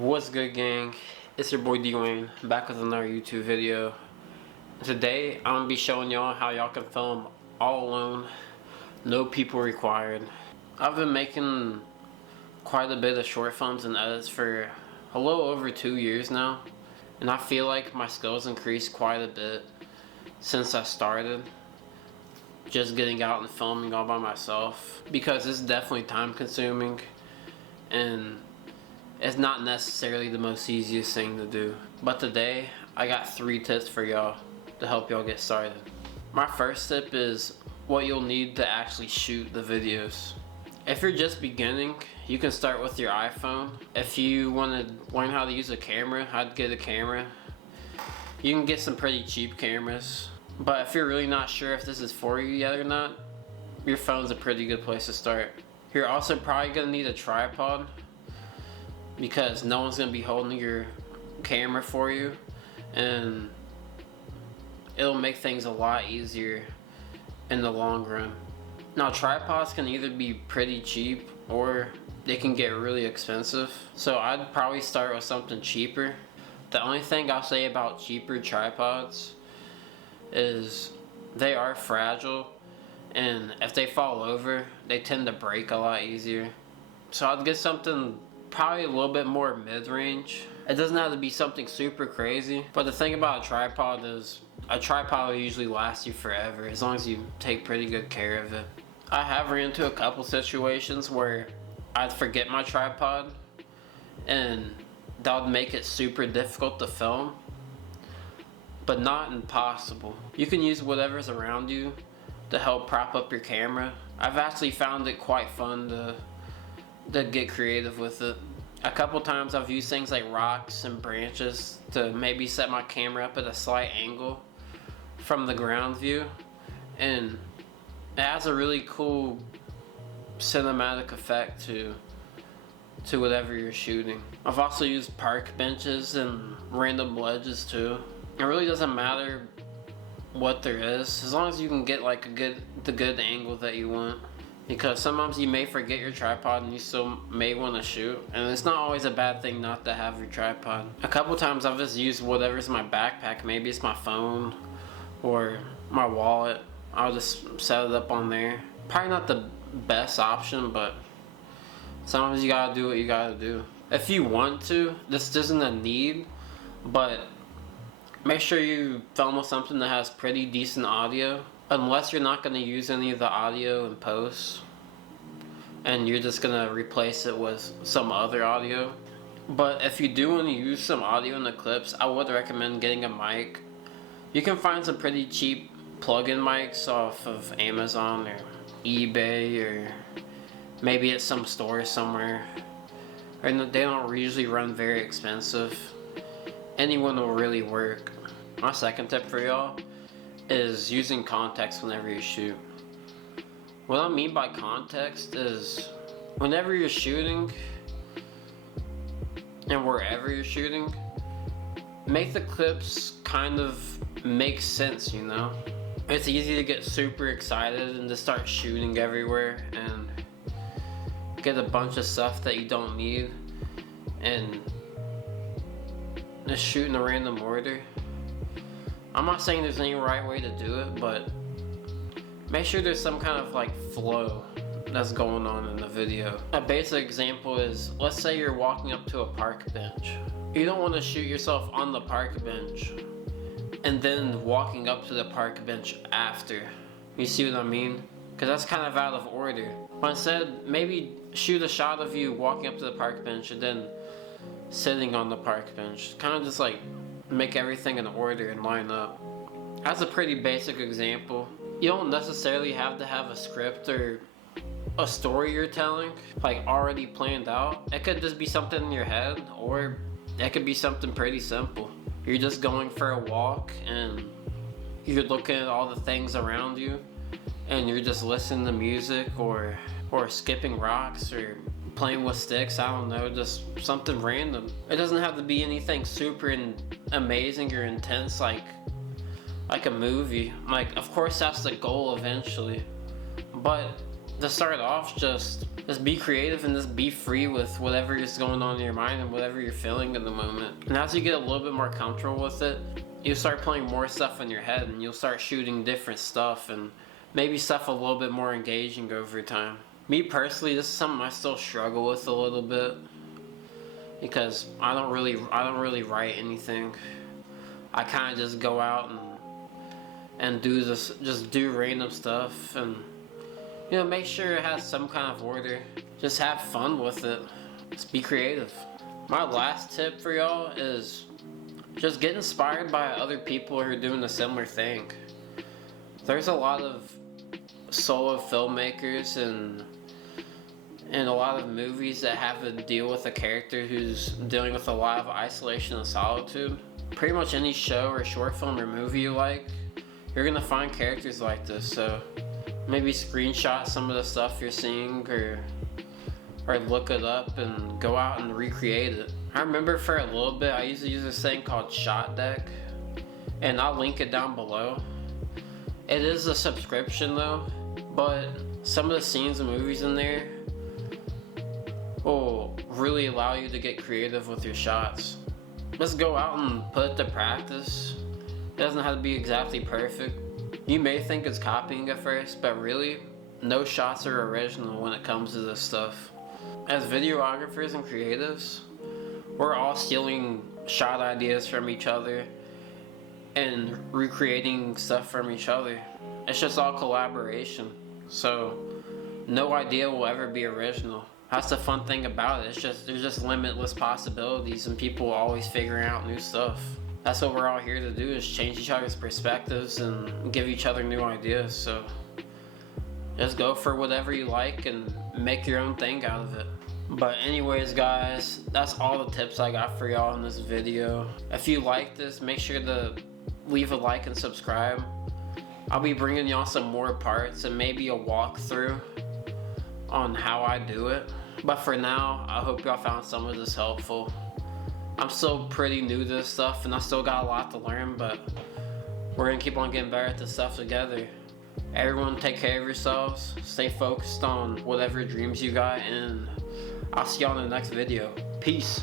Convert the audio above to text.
What's good, gang? It's your boy D-Wayne, back with another YouTube video. Today I'm gonna be showing y'all how y'all can film all alone, no people required. I've been making quite a bit of short films and edits for a little over 2 years now, and I feel like my skills increased quite a bit since I started just getting out and filming all by myself, because it's definitely time consuming and it's not necessarily the most easiest thing to do. But today, I got 3 tips for y'all to help y'all get started. My first tip is what you'll need to actually shoot the videos. If you're just beginning, you can start with your iPhone. If you want to learn how to use a camera, I'd get a camera. You can get some pretty cheap cameras. But if you're really not sure if this is for you yet or not, your phone's a pretty good place to start. You're also probably going to need a tripod, because no one's going to be holding your camera for you, and it'll make things a lot easier in the long run. Now, tripods can either be pretty cheap or they can get really expensive, so I'd probably start with something cheaper. The only thing I'll say about cheaper tripods is they are fragile, and if they fall over, they tend to break a lot easier. So I'd get something probably a little bit more mid-range. It doesn't have to be something super crazy, but the thing about a tripod is a tripod will usually last you forever as long as you take pretty good care of it. I have ran into a couple situations where I'd forget my tripod and that would make it super difficult to film, but not impossible. You can use whatever's around you to help prop up your camera. I've actually found it quite fun to get creative with it. A couple times I've used things like rocks and branches to maybe set my camera up at a slight angle from the ground view, and it has a really cool cinematic effect to whatever you're shooting. I've also used park benches and random ledges too. It really doesn't matter what there is, as long as you can get like the good angle that you want. Because sometimes you may forget your tripod and you still may want to shoot, and it's not always a bad thing not to have your tripod. A couple times I've just used whatever's in my backpack. Maybe it's my phone or my wallet. I'll just set it up on there. Probably not the best option, but sometimes you gotta do what you gotta do. If you want to, this isn't a need, but make sure you film with something that has pretty decent audio. Unless you're not going to use any of the audio in post and you're just going to replace it with some other audio. But if you do want to use some audio in the clips, I would recommend getting a mic. You can find some pretty cheap plug-in mics off of Amazon or eBay, or maybe at some store somewhere. And they don't usually run very expensive. Anyone will really work. My second tip for y'all is using context whenever you shoot. What I mean by context is whenever you're shooting and wherever you're shooting, make the clips kind of make sense, you know? It's easy to get super excited and to start shooting everywhere and get a bunch of stuff that you don't need and just shoot in a random order. I'm not saying there's any right way to do it, but make sure there's some kind of like flow that's going on in the video. A basic example is, let's say you're walking up to a park bench. You don't want to shoot yourself on the park bench and then walking up to the park bench after. You see what I mean? Because that's kind of out of order. But instead, maybe shoot a shot of you walking up to the park bench and then sitting on the park bench. Kind of just like make everything in order and line up. That's a pretty basic example. You don't necessarily have to have a script or a story you're telling like already planned out. It could just be something in your head, or it could be something pretty simple. You're just going for a walk and you're looking at all the things around you and you're just listening to music or skipping rocks or playing with sticks. I don't know, just something random. It doesn't have to be anything super amazing or intense like a movie. Like, of course that's the goal eventually, but to start off, just be creative and just be free with whatever is going on in your mind and whatever you're feeling in the moment. And as you get a little bit more comfortable with it, you'll start playing more stuff in your head, and you'll start shooting different stuff and maybe stuff a little bit more engaging over time. Me personally, this is something I still struggle with a little bit, because I don't really write anything. I kind of just go out and do this, just do random stuff, and you know, make sure it has some kind of order. Just have fun with it. Just be creative. My last tip for y'all is just get inspired by other people who are doing a similar thing. There's a lot of solo filmmakers and a lot of movies that have to deal with a character who's dealing with a lot of isolation and solitude. Pretty much any show or short film or movie you like, you're gonna find characters like this. So maybe screenshot some of the stuff you're seeing, or look it up and go out and recreate it. I remember for a little bit I used to use this thing called ShotDeck, and I'll link it down below. It is a subscription though, but some of the scenes and movies in there will really allow you to get creative with your shots. Just go out and put it to practice. It doesn't have to be exactly perfect. You may think it's copying at first, but really, no shots are original when it comes to this stuff. As videographers and creatives, we're all stealing shot ideas from each other and recreating stuff from each other. It's just all collaboration. So no idea will ever be original. That's the fun thing about it. There's just limitless possibilities, and people always figuring out new stuff. That's what we're all here to do, is change each other's perspectives and give each other new ideas. So just go for whatever you like and make your own thing out of it. But anyways guys, that's all the tips I got for y'all in this video. If you like this, make sure to leave a like and subscribe. I'll be bringing y'all some more parts and maybe a walkthrough on how I do it. But for now, I hope y'all found some of this helpful. I'm still pretty new to this stuff and I still got a lot to learn, but we're gonna keep on getting better at this stuff together. Everyone take care of yourselves, stay focused on whatever dreams you got, and I'll see y'all in the next video. Peace.